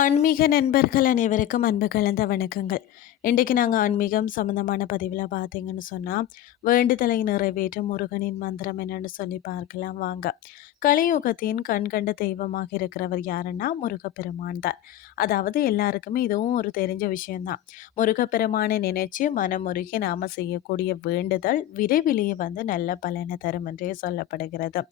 ஆன்மீக நண்பர்கள் அனைவருக்கும் அன்பு கலந்த வணக்கங்கள். இன்றைக்கு நாங்கள் ஆன்மீகம் சம்மந்தமான பதிவில் பார்த்தீங்கன்னு சொன்னால் வேண்டுதலை நிறைவேற்றும் முருகனின் மந்திரம் என்னன்னு சொல்லி பார்க்கலாம் வாங்க. கலியுகத்தின் கண்கண்ட தெய்வமாக இருக்கிறவர் யாருன்னா முருகப்பெருமான் தான். அதாவது எல்லாருக்குமே இதுவும் ஒரு தெரிஞ்ச விஷயம்தான். முருகப்பெருமானை நினைச்சு மனமுருகி நாம் செய்யக்கூடிய வேண்டுதல் விரைவிலேயே வந்து நல்ல பலனை தரும் என்றே சொல்லப்படுகிறது.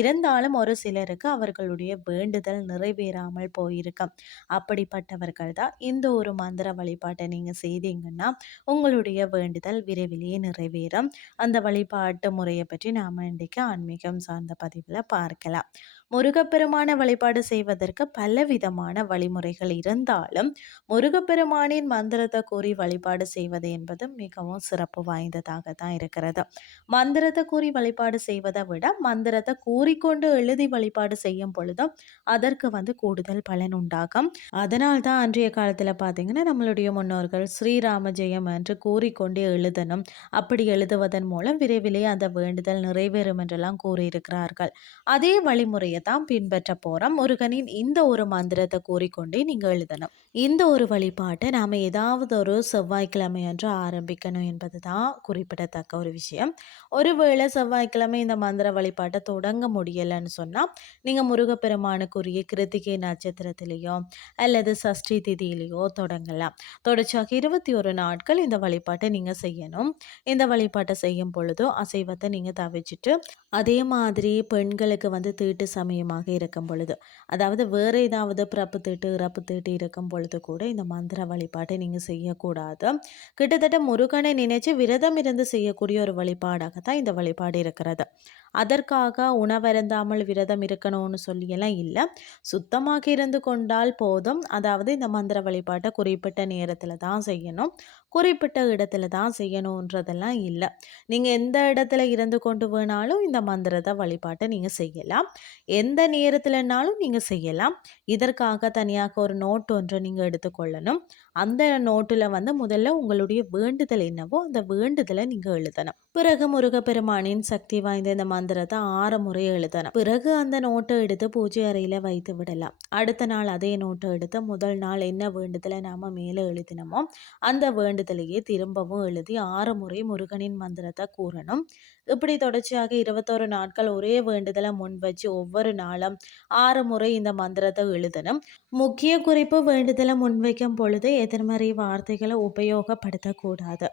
இருந்தாலும் ஒரு சிலருக்கு அவர்களுடைய வேண்டுதல் நிறைவேறாமல் போயிருக்கும். அப்படிப்பட்டவர்கள் தான் இந்த ஒரு மந்திர வழிபாட்டை நீங்கள் செய்தீங்கன்னா உங்களுடைய வேண்டுதல் விரைவிலேயே நிறைவேறும். அந்த வழிபாட்டு முறையை பற்றி நாம் இன்றைக்கு ஆன்மீகம் சார்ந்த பதிவில் பார்க்கலாம். முருகப்பெருமான வழிபாடு செய்வதற்கு பல விதமான வழிமுறைகள் இருந்தாலும் முருகப்பெருமானின் மந்திரத்தை கூறி வழிபாடு செய்வது என்பது மிகவும் சிறப்பு வாய்ந்ததாக தான் இருக்கிறது. மந்திரத்தை கூறி வழிபாடு செய்வதை விட மந்திரத்தை கூறிக்கொண்டு எழுதி வழிபாடு செய்யும் பொழுதும் அதற்கு வந்து கூடுதல் பலன் உண்டாகும். அதனால் தான் அன்றைய காலத்தில் பார்த்தீங்கன்னா நம்மளுடைய முன்னோர்கள் ஸ்ரீராம ஜெயம் என்று கூறிக்கொண்டே எழுதணும். அப்படி எழுதுவதன் மூலம் விரைவிலே அந்த வேண்டுதல் நிறைவேறும் என்றெல்லாம் கூறியிருக்கிறார்கள். அதே வழிமுறையை தான் பின்பற்ற போகிறோம் முருகனின் இந்த ஒரு மந்திரத்தை கூறிக்கொண்டே நீங்கள் எழுதணும். இந்த ஒரு வழிபாட்டை நாம் ஏதாவது ஒரு செவ்வாய்க்கிழமை என்று ஆரம்பிக்கணும் என்பது தான் குறிப்பிடத்தக்க ஒரு விஷயம். ஒருவேளை செவ்வாய்க்கிழமை இந்த மந்திர வழிபாட்டை தொடங்க முடியலைன்னு சொன்னால் நீங்கள் முருகப்பெருமானுக்குரிய கிருத்திகை நட்சத்திரத்திலேயோ அல்லது சஷ்டி திதியிலேயோ தொடங்கலாம். தொடர்ச்சியாக இருபத்தி ஒரு நாட்கள் இந்த வழிபாட்டை நீங்கள் செய்யணும். இந்த வழிபாட்டை செய்யும் பொழுதோ அசைவத்தை நீங்கள் தவிச்சிட்டு அதே மாதிரி பெண்களுக்கு வந்து தீட்டு சமயமாக இருக்கும் பொழுது அதாவது வேறு ஏதாவது பிறப்பு தீட்டு இறப்பு தீட்டு இருக்கும் பொழுது கூட இந்த மந்திர வழிபாட்டை நீங்கள் செய்யக்கூடாது. கிட்டத்தட்ட முருகனை நினைச்சு விரதம் இருந்து செய்யக்கூடிய ஒரு வழிபாடாக தான் இந்த வழிபாடு இருக்கிறது. அதற்காக உணவருந்தாமல் விரதம் இருக்கணும்னு சொல்லியெல்லாம் இல்லை. சுத்தமாக இருந்து கொண்டால் போதும். போதும். அதாவது இந்த மந்திர வழிபாட்டை குறிப்பிட்ட நேரத்தில் தான் செய்யணும். குறிப்பிட்ட இடத்துல தான் செய்யணுன்றதெல்லாம் இல்லை. நீங்கள் எந்த இடத்துல இருந்து கொண்டு வேணாலும் இந்த மந்திரத்தை வழிபாட்டை நீங்கள் செய்யலாம். எந்த நேரத்தில்னாலும் நீங்கள் செய்யலாம். இதற்காக தனியாக ஒரு நோட் ஒன்று நீங்கள் எடுத்துக்கொள்ளணும். அந்த நோட்டில் வந்து முதல்ல உங்களுடைய வேண்டுதல் என்னவோ அந்த வேண்டுதலை நீங்கள் எழுதணும். பிறகு முருகப்பெருமானின் சக்தி வாய்ந்த இந்த மந்திரத்தை ஆறு முறை எழுதணும். பிறகு அந்த நோட்டை எடுத்து பூஜை அறையில் வைத்து விடலாம். அடுத்த நாள் அதே நோட்டை எடுத்து முதல் நாள் என்ன வேண்டுதலை நாம் மேலே எழுதினமோ அந்த வேண்டுதலையே திரும்பவும் எழுதி ஆறு முறை முருகனின் மந்திரத்தை கூறணும். இப்படி தொடர்ச்சியாக இருபத்தோரு நாட்கள் ஒரே வேண்டுதலை முன் வச்சு ஒவ்வொரு நாளும் ஆறு முறை இந்த மந்திரத்தை எழுதணும். முக்கிய குறிப்பு வேண்டுதலை முன்வைக்கும் பொழுது எதிர்மறை வார்த்தைகளை உபயோகப்படுத்தக்கூடாது.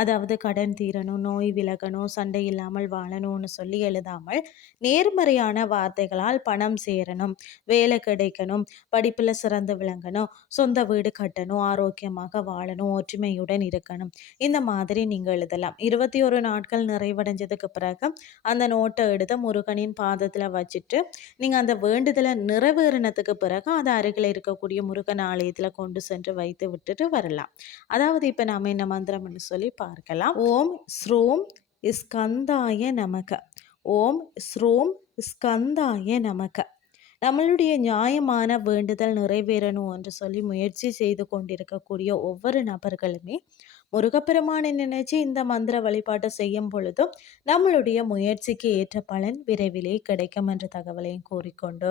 அதாவது கடன் தீரணும் நோய் விலகணும் சண்டை இல்லாமல் வாழணும்னு சொல்லி எழுதாமல் நேர்மறையான வார்த்தைகளால் பணம் சேரணும் வேலை கிடைக்கணும் படிப்பில் சிறந்து விளங்கணும் சொந்த வீடு கட்டணும் ஆரோக்கியமாக வாழணும் ஒற்றுமையுடன் இருக்கணும். இந்த மாதிரி நீங்கள் எழுதலாம். இருபத்தி ஒரு நாட்கள் நிறைவடைஞ்சதுக்கு பிறகு அந்த நோட்டை எடுத்து முருகனின் பாதத்தில் வச்சுட்டு நீங்கள் அந்த வேண்டுதலை நிறைவேறினதுக்கு பிறகு அது அருகில் இருக்கக்கூடிய முருகன் ஆலயத்தில் கொண்டு சென்று வைத்து விட்டுட்டு வரலாம். அதாவது இப்போ நாம் என்ன மந்திரம்னு சொல்லி பார்க்கலாம். ஓம் ஸ்ரோம் ஸ்கந்தாய நமக. ஓம் ஸ்ரோம் ஸ்கந்தாய நமக. நம்மளுடைய நியாயமான வேண்டுதல் நிறைவேறணும் என்று சொல்லி முயற்சி செய்து கொண்டிருக்கக்கூடிய ஒவ்வொரு நபர்களுமே முருகப்பெருமானை நினைச்சு இந்த மந்திர வழிபாட்டை செய்யும் பொழுதும் நம்மளுடைய முயற்சிக்கு ஏற்ற பலன் விரைவிலே கிடைக்கும் என்ற தகவலையும் கூறிக்கொண்டு